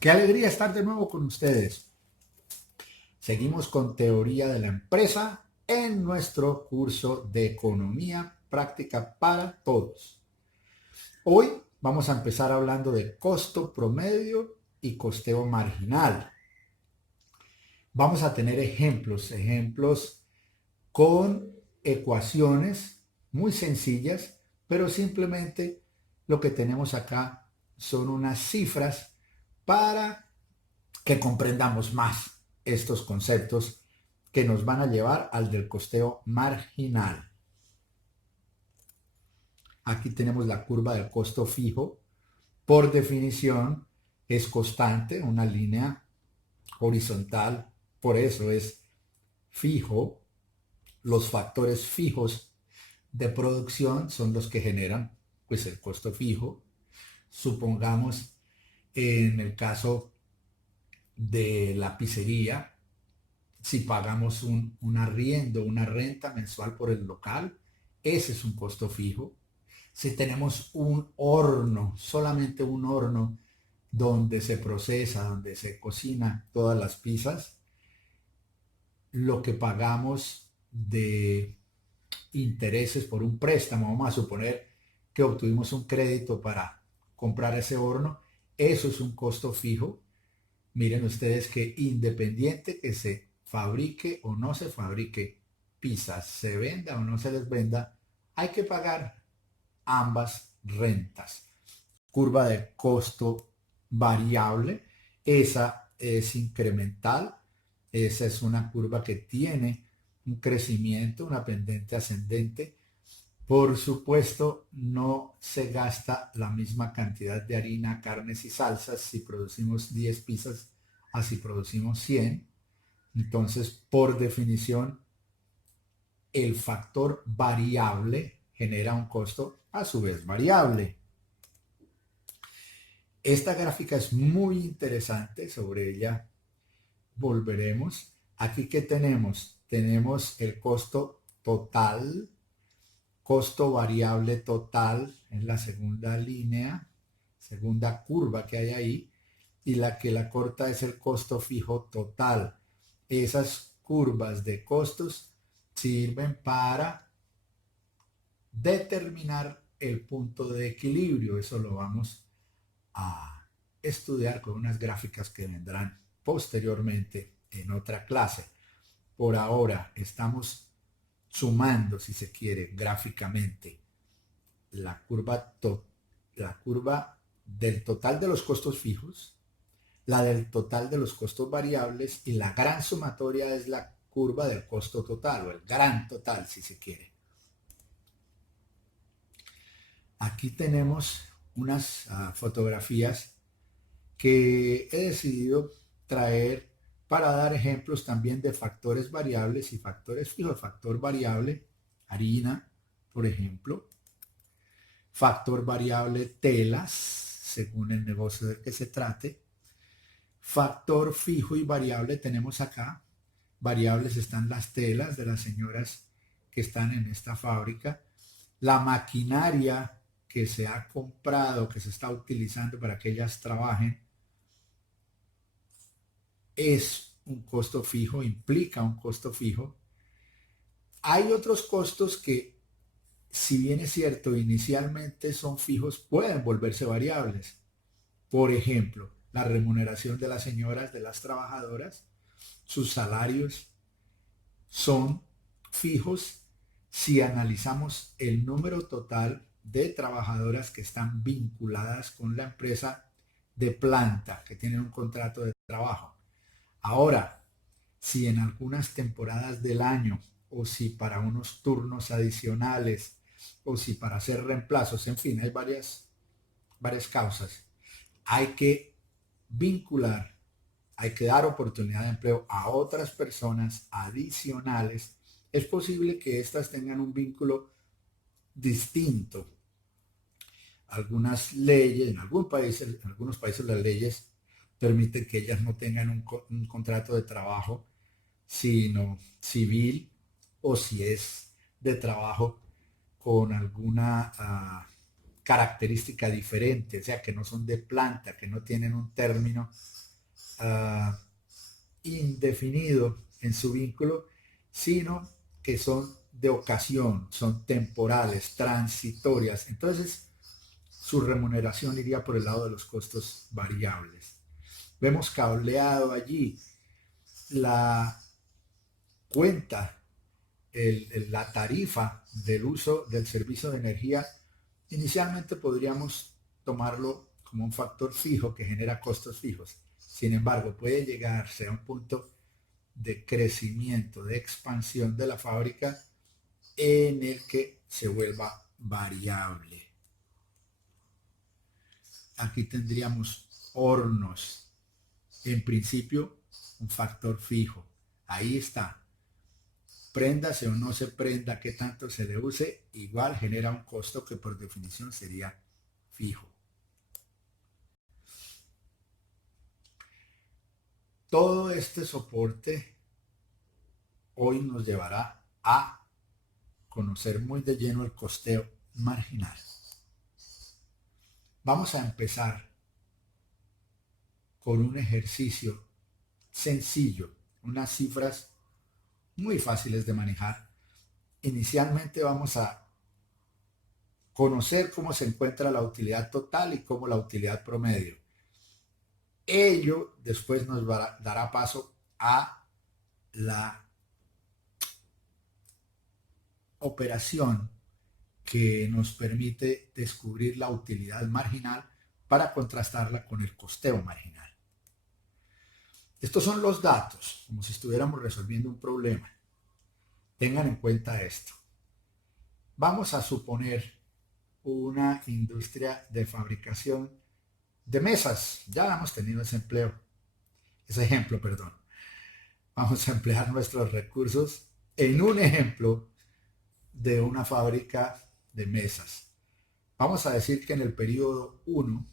Qué alegría estar de nuevo con ustedes. Seguimos con teoría de la empresa en nuestro curso de economía práctica para todos. Hoy vamos a empezar hablando de costo promedio y costeo marginal. Vamos a tener ejemplos con ecuaciones muy sencillas, pero simplemente lo que tenemos acá son unas cifras para que comprendamos más estos conceptos que nos van a llevar al del costeo marginal. Aquí tenemos la curva del costo fijo. Por definición es constante, una línea horizontal, por eso es fijo. Los factores fijos de producción son los que generan pues el costo fijo. Supongamos en el caso de la pizzería, si pagamos un arriendo, una renta mensual por el local, ese es un costo fijo. Si tenemos un horno, solamente un horno donde se procesa, donde se cocina todas las pizzas, lo que pagamos de intereses por un préstamo, vamos a suponer que obtuvimos un crédito para comprar ese horno, eso es un costo fijo. Miren ustedes que independiente que se fabrique o no se fabrique pizzas, se venda o no se les venda, hay que pagar ambas rentas. Curva de costo variable, esa es incremental, esa es una curva que tiene un crecimiento, una pendiente ascendente. Por supuesto, no se gasta la misma cantidad de harina, carnes y salsas si producimos 10 pizzas a si producimos 100. Entonces, por definición, el factor variable genera un costo a su vez variable. Esta gráfica es muy interesante, sobre ella volveremos. Aquí, ¿qué tenemos? Tenemos el costo total, costo variable total en la segunda línea, segunda curva que hay ahí, y la que la corta es el costo fijo total. Esas curvas de costos sirven para determinar el punto de equilibrio. Eso lo vamos a estudiar con unas gráficas que vendrán posteriormente en otra clase. Por ahora estamos sumando, si se quiere, gráficamente la curva del total de los costos fijos, la del total de los costos variables y la gran sumatoria es la curva del costo total o el gran total, si se quiere. Aquí tenemos unas fotografías que he decidido traer para dar ejemplos también de factores variables y factores fijos. Factor variable, harina, por ejemplo. Factor variable, telas, según el negocio del que se trate. Factor fijo y variable tenemos acá. Variables están las telas de las señoras que están en esta fábrica. La maquinaria que se ha comprado, que se está utilizando para que ellas trabajen, es un costo fijo, implica un costo fijo. Hay otros costos que, si bien es cierto, inicialmente son fijos, pueden volverse variables. Por ejemplo, la remuneración de las señoras, de las trabajadoras, sus salarios son fijos si analizamos el número total de trabajadoras que están vinculadas con la empresa de planta, que tienen un contrato de trabajo. Ahora, si en algunas temporadas del año o si para unos turnos adicionales o si para hacer reemplazos, en fin, hay varias causas. Hay que vincular, hay que dar oportunidad de empleo a otras personas adicionales. Es posible que éstas tengan un vínculo distinto. Algunas leyes, en algunos países las leyes permiten que ellas no tengan un contrato de trabajo sino civil, o si es de trabajo con alguna característica diferente, o sea, que no son de planta, que no tienen un término indefinido en su vínculo, sino que son de ocasión, son temporales, transitorias. Entonces, su remuneración iría por el lado de los costos variables. Vemos cableado allí la cuenta, la tarifa del uso del servicio de energía. Inicialmente podríamos tomarlo como un factor fijo que genera costos fijos. Sin embargo, puede llegarse a un punto de crecimiento, de expansión de la fábrica en el que se vuelva variable. Aquí tendríamos hornos. En principio, un factor fijo. Ahí está. Préndase o no se prenda, qué tanto se le use, igual genera un costo que por definición sería fijo. Todo este soporte hoy nos llevará a conocer muy de lleno el costeo marginal. Vamos a empezar con un ejercicio sencillo, unas cifras muy fáciles de manejar. Inicialmente vamos a conocer cómo se encuentra la utilidad total y cómo la utilidad promedio. Ello después nos dará paso a la operación que nos permite descubrir la utilidad marginal para contrastarla con el costeo marginal. Estos son los datos, como si estuviéramos resolviendo un problema. Tengan en cuenta esto. Vamos a suponer una industria de fabricación de mesas. Ya hemos tenido ese ejemplo, perdón. Vamos a emplear nuestros recursos en un ejemplo de una fábrica de mesas. Vamos a decir que en el periodo 1,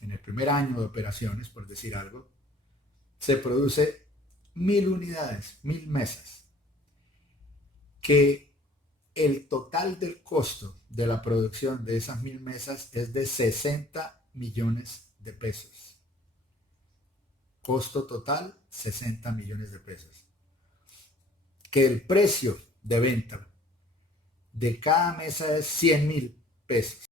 en el primer año de operaciones, por decir algo, se produce 1000 unidades, 1000 mesas, que el total del costo de la producción de esas 1000 mesas es de 60 millones de pesos. Costo total, 60 millones de pesos. Que el precio de venta de cada mesa es 100.000 pesos.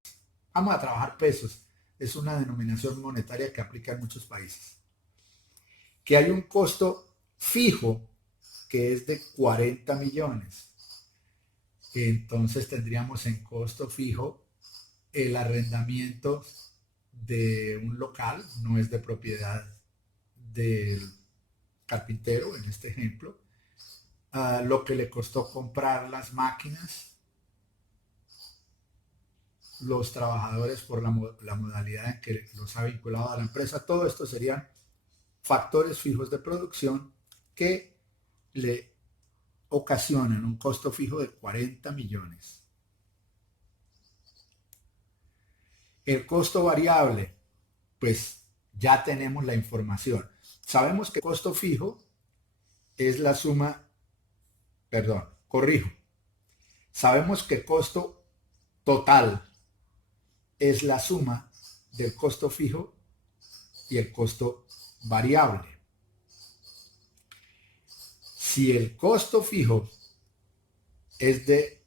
Vamos a trabajar pesos. Es una denominación monetaria que aplica en muchos países. Que hay un costo fijo que es de 40 millones. Entonces tendríamos en costo fijo el arrendamiento de un local, no es de propiedad del carpintero en este ejemplo, lo que le costó comprar las máquinas, los trabajadores por la modalidad en que los ha vinculado a la empresa. Todo esto serían factores fijos de producción que le ocasionan un costo fijo de 40 millones. El costo variable, pues ya tenemos la información. Sabemos que el costo fijo es la suma, perdón, corrijo. Sabemos que el costo total es la suma del costo fijo y el costo variable. Si el costo fijo es de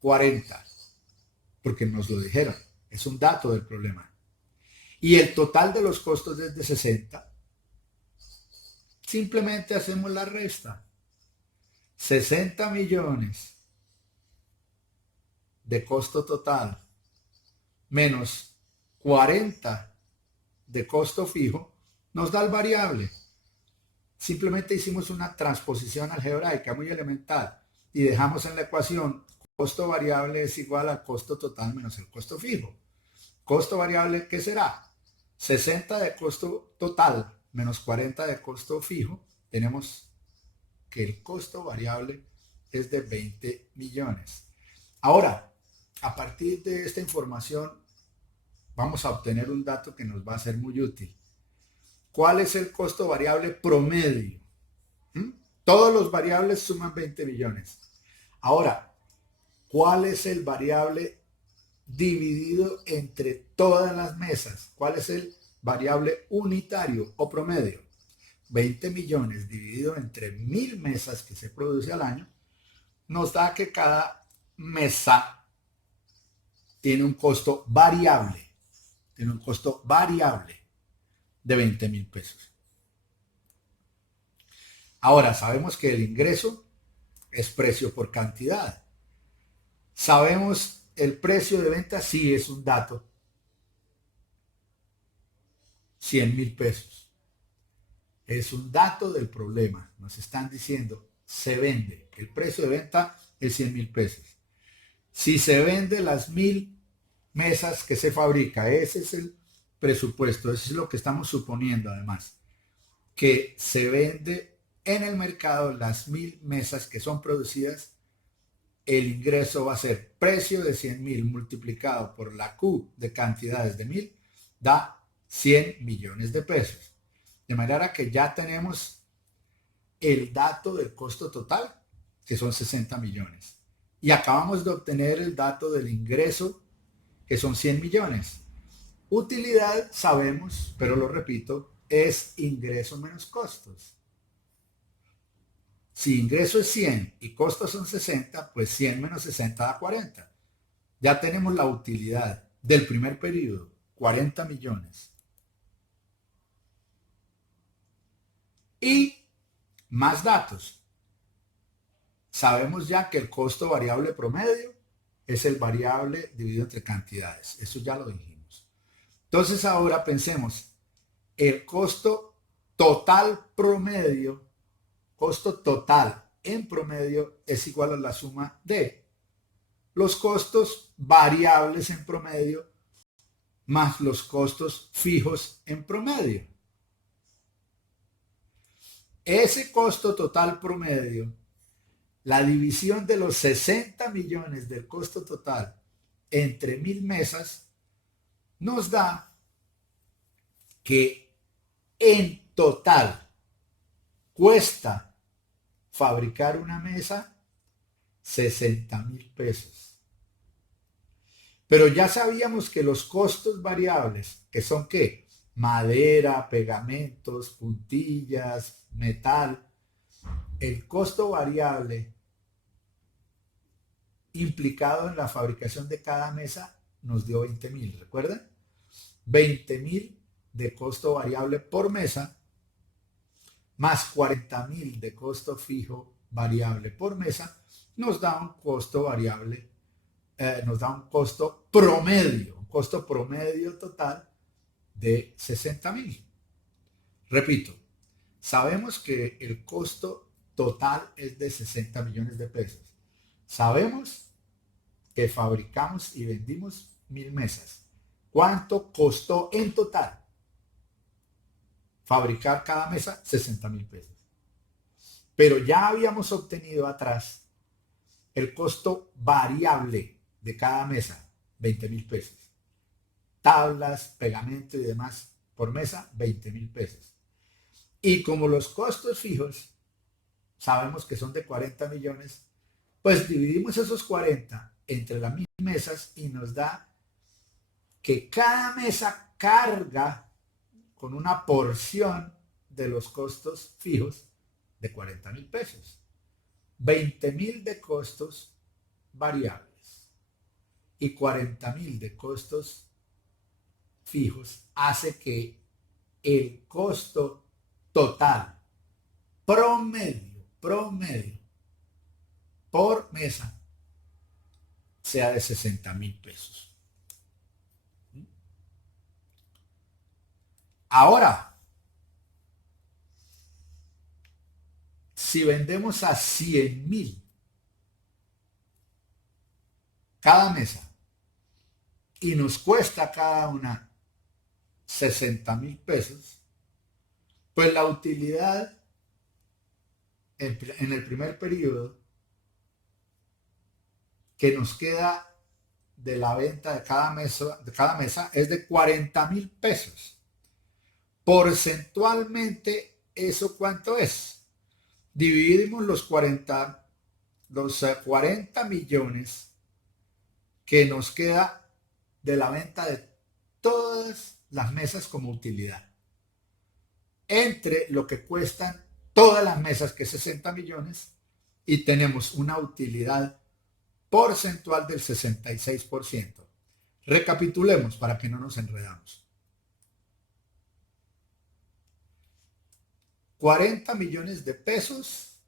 40, porque nos lo dijeron, es un dato del problema, y el total de los costos es de 60, simplemente hacemos la resta. 60 millones de costo total menos 40 de costo fijo nos da el variable. Simplemente hicimos una transposición algebraica muy elemental y dejamos en la ecuación costo variable es igual al costo total menos el costo fijo. Costo variable, ¿qué será? 60 de costo total menos 40 de costo fijo. Tenemos que el costo variable es de 20 millones. Ahora, a partir de esta información, vamos a obtener un dato que nos va a ser muy útil. ¿Cuál es el costo variable promedio? Todos los variables suman 20 millones. Ahora, ¿cuál es el variable dividido entre todas las mesas. ¿Cuál es el variable unitario o promedio? 20 millones dividido entre 1000 mesas que se produce al año nos da que cada mesa tiene un costo variable. Tiene un costo variable de 20,000 pesos. Ahora, sabemos que el ingreso es precio por cantidad. Sabemos el precio de venta, sí es un dato. 100,000 pesos. Es un dato del problema. Nos están diciendo, se vende. El precio de venta es 100,000 pesos. Si se vende las 1000 mesas que se fabrica, ese es el presupuesto, eso es lo que estamos suponiendo además, que se vende en el mercado las 1000 mesas que son producidas, el ingreso va a ser precio de 100,000 multiplicado por la Q de cantidades de 1000, da 100 millones de pesos. De manera que ya tenemos el dato del costo total, que son 60 millones. Y acabamos de obtener el dato del ingreso, que son 100 millones. Utilidad, sabemos, pero lo repito, es ingreso menos costos. Si ingreso es 100 y costos son 60, pues 100 menos 60 da 40. Ya tenemos la utilidad del primer periodo, 40 millones. Y más datos. Sabemos ya que el costo variable promedio es el variable dividido entre cantidades. Eso ya lo dijimos. Entonces ahora pensemos, el costo total promedio, costo total en promedio es igual a la suma de los costos variables en promedio más los costos fijos en promedio. Ese costo total promedio, la división de los 60 millones del costo total entre 1000 mesas, nos da que en total cuesta fabricar una mesa 60,000 pesos. Pero ya sabíamos que los costos variables, que son ¿qué? Madera, pegamentos, puntillas, metal, el costo variable implicado en la fabricación de cada mesa nos dio 20,000, ¿recuerdan? 20,000 de costo variable por mesa más 40,000 de costo fijo variable por mesa nos da un costo variable, nos da un costo promedio total de 60,000. Repito, sabemos que el costo total es de 60 millones de pesos. Sabemos que fabricamos y vendimos 1000 mesas. ¿Cuánto costó en total fabricar cada mesa? 60,000 pesos. Pero ya habíamos obtenido atrás el costo variable de cada mesa, 20,000 pesos. Tablas, pegamento y demás por mesa, 20,000 pesos. Y como los costos fijos sabemos que son de 40 millones, pues dividimos esos 40 entre las 1000 mesas y nos da que cada mesa carga con una porción de los costos fijos de 40,000 pesos. 20,000 de costos variables y 40,000 de costos fijos hace que el costo total promedio por mesa sea de 60,000 pesos. Ahora, si vendemos a 100,000 cada mesa y nos cuesta cada una 60,000 pesos, pues la utilidad en el primer periodo que nos queda de la venta de cada mesa es de 40,000 pesos. Porcentualmente, ¿eso cuánto es? Dividimos los 40 millones que nos queda de la venta de todas las mesas como utilidad, entre lo que cuestan todas las mesas, que es 60 millones, y tenemos una utilidad porcentual del 66%. Recapitulemos para que no nos enredamos. 40 millones de pesos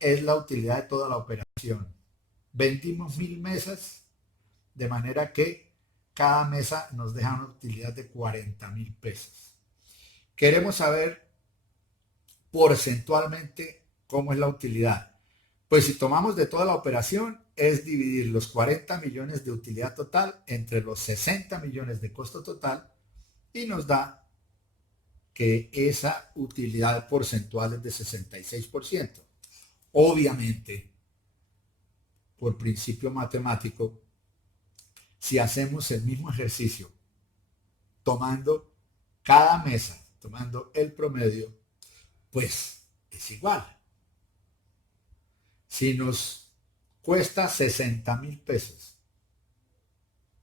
es la utilidad de toda la operación. Vendimos 1000 mesas, de manera que cada mesa nos deja una utilidad de 40,000 pesos. Queremos saber porcentualmente cómo es la utilidad. Pues si tomamos de toda la operación, es dividir los 40 millones de utilidad total entre los 60 millones de costo total y nos da que esa utilidad porcentual es de 66%. Obviamente, por principio matemático, si hacemos el mismo ejercicio tomando cada mesa, tomando el promedio, pues es igual. Si nos cuesta 60,000 pesos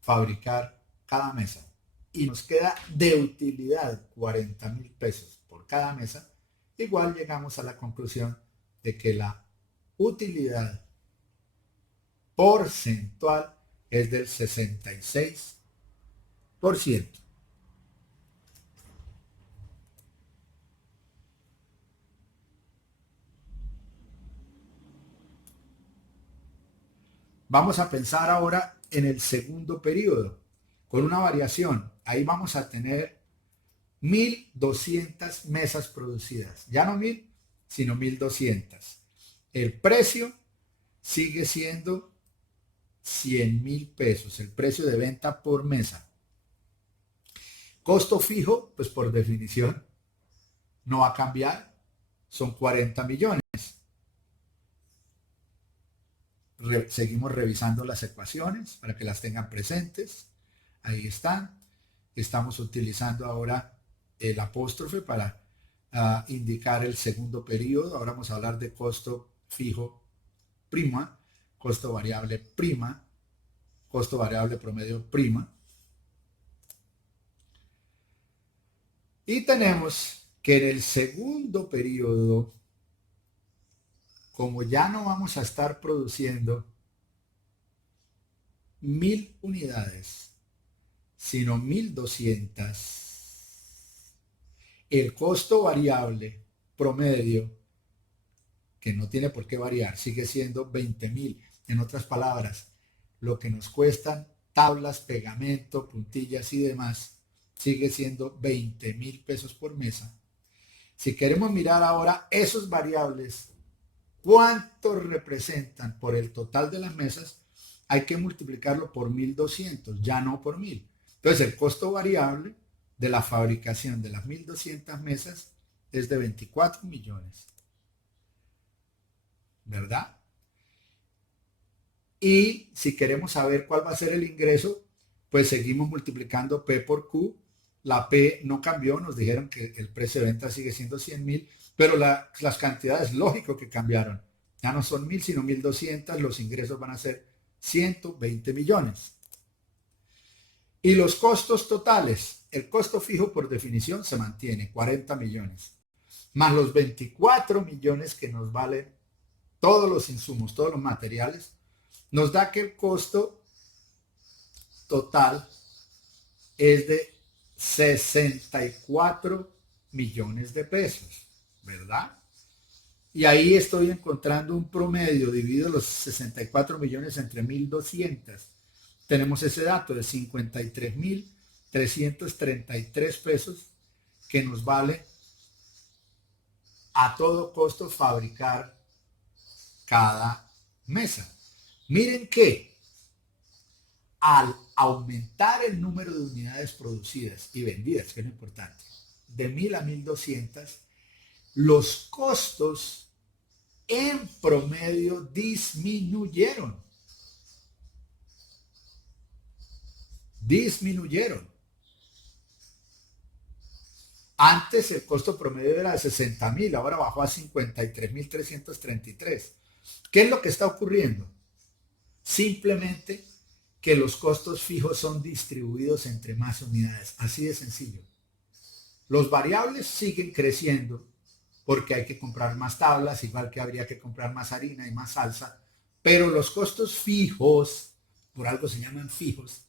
fabricar cada mesa y nos queda de utilidad 40,000 pesos por cada mesa, igual llegamos a la conclusión de que la utilidad porcentual es del 66%. Vamos a pensar ahora en el segundo periodo, con una variación. Ahí vamos a tener 1.200 mesas producidas. Ya no 1.000, sino 1.200. El precio sigue siendo 100,000 pesos, el precio de venta por mesa. Costo fijo, pues por definición, no va a cambiar, son 40 millones. Seguimos revisando las ecuaciones para que las tengan presentes. Ahí están. Estamos utilizando ahora el apóstrofe para indicar el segundo periodo. Ahora vamos a hablar de costo fijo prima, costo variable prima, costo variable promedio prima. Y tenemos que en el segundo periodo, como ya no vamos a estar produciendo 1.000 unidades, sino 1.200, el costo variable promedio, que no tiene por qué variar, sigue siendo 20,000. En otras palabras, lo que nos cuestan tablas, pegamento, puntillas y demás, sigue siendo 20,000 pesos por mesa. Si queremos mirar ahora esos variables, ¿cuánto representan por el total de las mesas? Hay que multiplicarlo por 1.200, ya no por 1.000. Entonces el costo variable de la fabricación de las 1.200 mesas es de 24 millones. ¿Verdad? Y si queremos saber cuál va a ser el ingreso, pues seguimos multiplicando P por Q. La P no cambió, nos dijeron que el precio de venta sigue siendo 100,000, pero las cantidades, lógico que cambiaron. Ya no son 1.000, sino 1.200, los ingresos van a ser 120 millones. Y los costos totales, el costo fijo por definición se mantiene, 40 millones, más los 24 millones que nos valen todos los insumos, todos los materiales, nos da que el costo total es de 64 millones de pesos, ¿verdad? Y ahí estoy encontrando un promedio, dividido los 64 millones entre 1.200. Tenemos ese dato de 53,333 pesos que nos vale a todo costo fabricar cada mesa. Miren que al aumentar el número de unidades producidas y vendidas, que es lo importante, de 1.000 a 1.200, los costos en promedio disminuyeron. Antes el costo promedio era de 60,000, ahora bajó a 53,333. ¿Qué es lo que está ocurriendo? Simplemente que los costos fijos son distribuidos entre más unidades. Así de sencillo. Los variables siguen creciendo porque hay que comprar más tablas, igual que habría que comprar más harina y más salsa, pero los costos fijos, por algo se llaman fijos,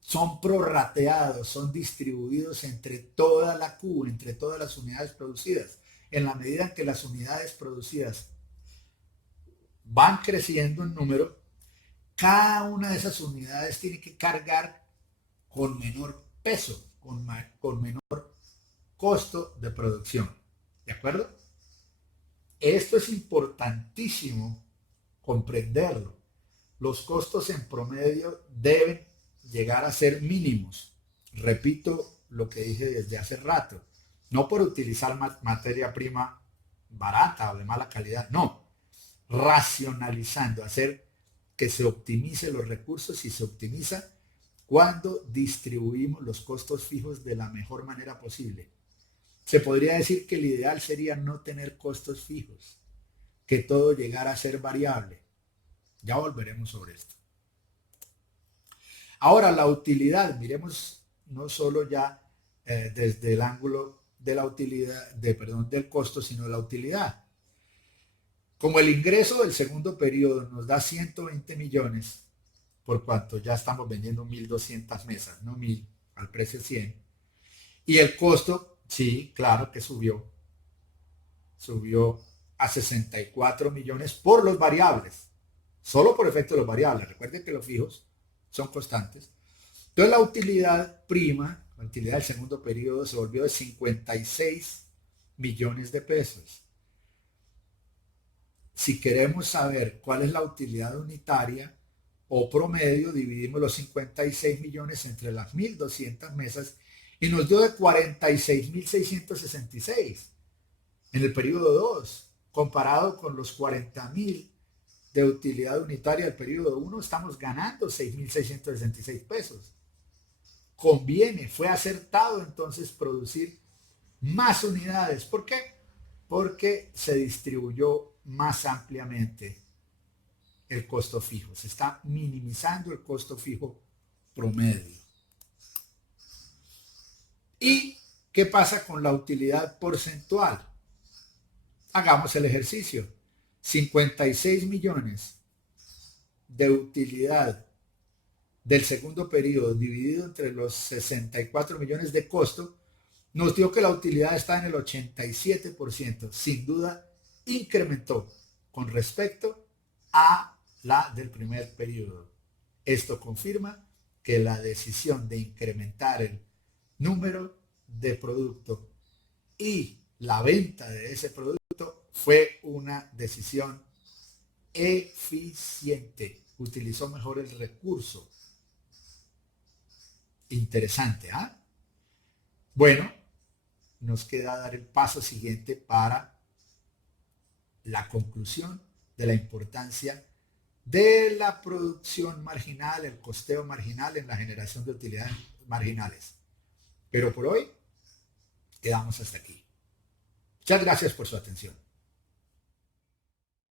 son prorrateados, son distribuidos entre toda la Q, entre todas las unidades producidas. En la medida en que las unidades producidas van creciendo en número, cada una de esas unidades tiene que cargar con menor peso, con menor costo de producción. ¿De acuerdo? Esto es importantísimo comprenderlo. Los costos en promedio deben llegar a ser mínimos. Repito lo que dije desde hace rato. No por utilizar materia prima barata o de mala calidad, no. Racionalizando, hacer que se optimice los recursos y se optimiza cuando distribuimos los costos fijos de la mejor manera posible. Se podría decir que el ideal sería no tener costos fijos, que todo llegara a ser variable. Ya volveremos sobre esto. Ahora, la utilidad, miremos no solo ya desde el ángulo de la utilidad, del costo, sino la utilidad. Como el ingreso del segundo periodo nos da 120 millones, por cuanto ya estamos vendiendo 1.200 mesas, no 1.000, al precio 100, y el costo, sí, claro que subió a 64 millones por los variables, solo por efecto de los variables. Recuerden que los fijos son constantes. Entonces la utilidad prima, la utilidad del segundo periodo se volvió de 56 millones de pesos. Si queremos saber cuál es la utilidad unitaria o promedio, dividimos los 56 millones entre las 1.200 mesas y nos dio de 46.666 en el periodo 2, comparado con los 40.000 de utilidad unitaria del periodo 1, estamos ganando 6.666 pesos. Conviene, fue acertado entonces producir más unidades. ¿Por qué? Porque se distribuyó más ampliamente el costo fijo. Se está minimizando el costo fijo promedio. ¿Y qué pasa con la utilidad porcentual? Hagamos el ejercicio. 56 millones de utilidad del segundo periodo dividido entre los 64 millones de costo, nos dio que la utilidad está en el 87%. Sin duda, incrementó con respecto a la del primer periodo. Esto confirma que la decisión de incrementar el número de producto y la venta de ese producto fue una decisión eficiente. Utilizó mejor el recurso. Interesante, ¿ah? Bueno, nos queda dar el paso siguiente para la conclusión de la importancia de la producción marginal, el costeo marginal en la generación de utilidades marginales. Pero por hoy quedamos hasta aquí. Muchas gracias por su atención.